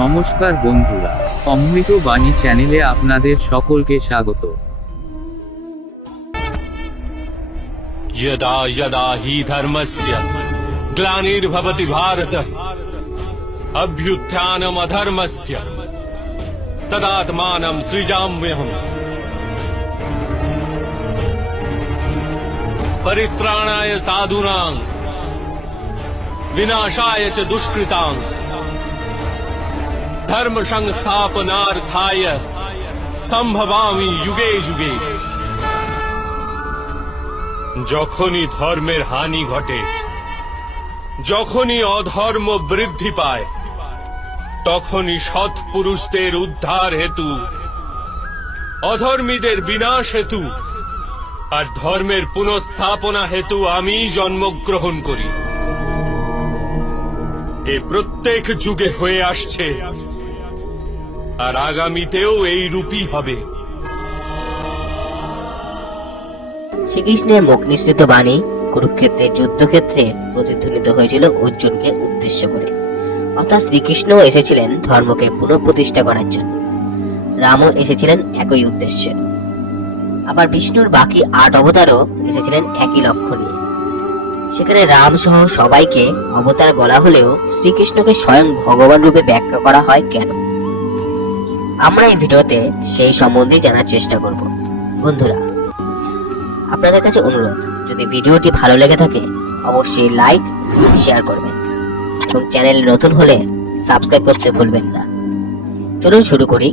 নমস্কার বন্ধুরা, অমৃত বাণী চ্যানেলে আপনাদের সকলকে স্বাগত। यदा यदा हि धर्मस्य ग्लानिर्भवति भारत अभ्युत्थानमधर्मस्य तदात्मानं सृजाम्यहम् परित्राणाय साधूनां विनाशाय च दुष्कृतां धर्म संस्थापनार्थाय संभवामि युगे युगे। যখনই ধর্মের হানি ঘটে, যখনই অধর্ম বৃদ্ধি পায়, তখনই সৎ পুরুষদের উদ্ধার হেতু, অধর্মীদের বিনাশ হেতু আর ধর্মের পুনঃস্থাপনা হেতু আমি জন্মগ্রহণ করি। এ প্রত্যেক যুগে হয়ে আসছে আর আগামীতেও এই রূপই হবে। শ্রীকৃষ্ণের মুখ নিঃসৃত বাণী কুরুক্ষেত্রের যুদ্ধক্ষেত্রে প্রতিধ্বনিত হয়েছিল অর্জুনকে উদ্দেশ্য করে। অর্থাৎ শ্রীকৃষ্ণ এসেছিলেন ধর্মকে পুনঃপ্রতিষ্ঠা করার জন্য, রামও এসেছিলেন একই উদ্দেশ্যে। আবার বিষ্ণুর বাকি 8 অবতারও এসেছিলেন একই লক্ষ্য নিয়ে। সেখানে রাম সহ সবাইকে অবতার বলা হলেও শ্রীকৃষ্ণকে স্বয়ং ভগবান রূপে ব্যাখ্যা করা হয় কেন? আমরা এই ভিডিওতে সেই সম্বন্ধে জানার চেষ্টা করব। বন্ধুরা, আপনাদের কাছে অনুরোধ, যদি ভিডিওটি ভালো লেগে থাকে অবশ্যই লাইক শেয়ার করবেন এবং চ্যানেলে নতুন হলে সাবস্ক্রাইব করতে ভুলবেন না। চলুন শুরু করি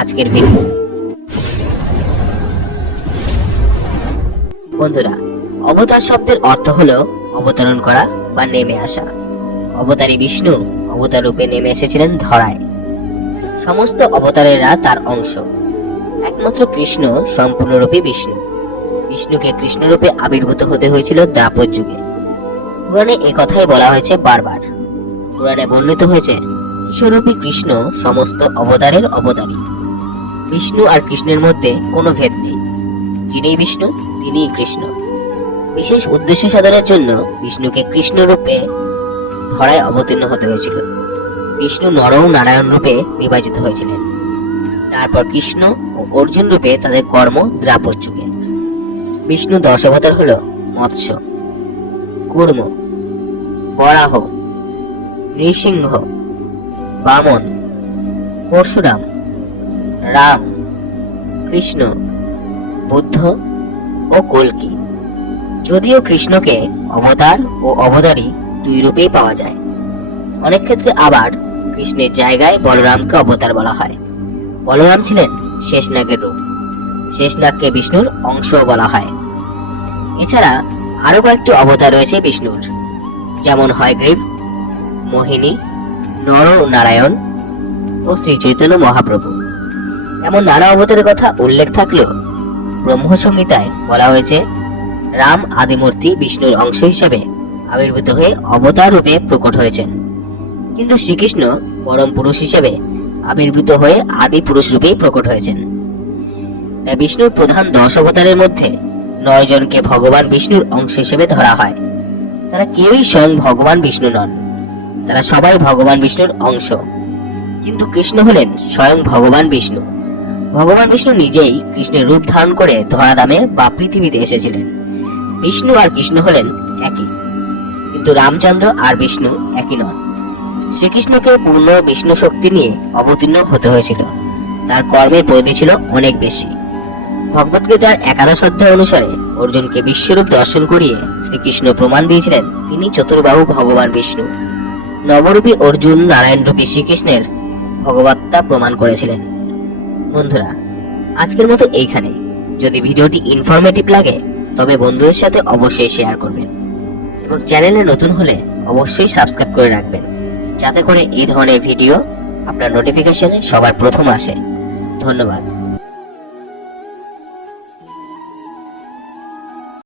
আজকের ভিডিও। বন্ধুরা, অবতার শব্দের অর্থ হলো অবতরণ করা বা নেমে আসা। অবতারী বিষ্ণু অবতার রূপে নেমে এসেছিলেন ধরায়। সমস্ত অবতারেরা তার অংশ। একমাত্র কৃষ্ণ সম্পূর্ণরূপে বিষ্ণু। বিষ্ণুকে কৃষ্ণরূপে আবির্ভূত হতে হয়েছিল দ্বাপর যুগে। পুরাণে এ কথাই বলা হয়েছে বারবার। পুরাণে বর্ণিত হয়েছে ঈশ্বররূপী কৃষ্ণ সমস্ত অবতারের অবতারী। বিষ্ণু আর কৃষ্ণের মধ্যে কোনো ভেদ নেই। যিনিই বিষ্ণু তিনিই কৃষ্ণ। বিশেষ উদ্দেশ্য সাধনের জন্য বিষ্ণুকে কৃষ্ণরূপে ধরায় অবতীর্ণ হতে হয়েছিল। বিষ্ণু নর ও নারায়ণ রূপে বিভাজিত হয়েছিলেন। তারপর কৃষ্ণ ও অর্জুন রূপে তাদের কর্ম দ্বাপর যুগে। বিষ্ণু 10 অবতার হল মৎস্য, কূর্ম, বরাহ, নৃসিংহ, বামন, পরশুরাম, রাম, কৃষ্ণ, বুদ্ধ ও কল্কি। যদিও কৃষ্ণকে অবতার ও অবতারী 2 রূপেই পাওয়া যায়। অনেক ক্ষেত্রে আবার কৃষ্ণের জায়গায় বলরামকে অবতার বলা হয়। বলরাম ছিলেন শেষনাগের রূপ। শেষনাগকে বিষ্ণুর অংশ বলা হয়। এছাড়া আরো কয়েকটি অবতার রয়েছে বিষ্ণুর, যেমন হয়গ্রীব, মোহিনী, নর নারায়ণ ও শ্রী চৈতন্য মহাপ্রভু। এমন নানা অবতারের কথা উল্লেখ থাকলেও ব্রহ্মসংহিতায় বলা হয়েছে রাম আদিমূর্তি বিষ্ণুর অংশ হিসাবে আবির্ভূত হয়ে অবতার রূপে প্রকট হয়েছেন। কিন্তু শ্রীকৃষ্ণ পরম পুরুষ হিসেবে আবির্ভূত হয়ে আদি পুরুষ রূপেই প্রকট হয়েছেন। তাই বিষ্ণুর প্রধান 10 অবতারের মধ্যে 9 জনকে ভগবান বিষ্ণুর অংশ হিসেবে ধরা হয়। তারা কেউই স্বয়ং ভগবান বিষ্ণু নন, তারা সবাই ভগবান বিষ্ণুর অংশ। কিন্তু কৃষ্ণ হলেন স্বয়ং ভগবান বিষ্ণু। ভগবান বিষ্ণু নিজেই কৃষ্ণের রূপ ধারণ করে ধরাধামে বা পৃথিবীতে এসেছিলেন। বিষ্ণু আর কৃষ্ণ হলেন একই, কিন্তু রামচন্দ্র আর বিষ্ণু একই নন। শ্রীকৃষ্ণকে পূর্ণ বিষ্ণু শক্তি নিয়ে অবতীর্ণ হতে হয়েছিল। তার কর্মের পরিধি ছিল অনেক বেশি। ভগবদ্গীতার 11 অধ্যায় অনুসারে অর্জুনকে বিশ্বরূপ দর্শন করিয়ে শ্রীকৃষ্ণ প্রমাণ দিয়েছিলেন তিনি চতুর্বাহু ভগবান বিষ্ণু। নবরূপী অর্জুন নারায়ণ রূপী শ্রীকৃষ্ণের ভগবত্তা প্রমাণ করেছিলেন। বন্ধুরা, আজকের মতো এইখানে। যদি ভিডিওটি ইনফরমেটিভ লাগে তবে বন্ধুদের সাথে অবশ্যই শেয়ার করবেন এবং চ্যানেলে নতুন হলে অবশ্যই সাবস্ক্রাইব করে রাখবেন, যাতে করে এই ধরনের ভিডিও আপনার নোটিফিকেশনে সবার প্রথম আসে। ধন্যবাদ।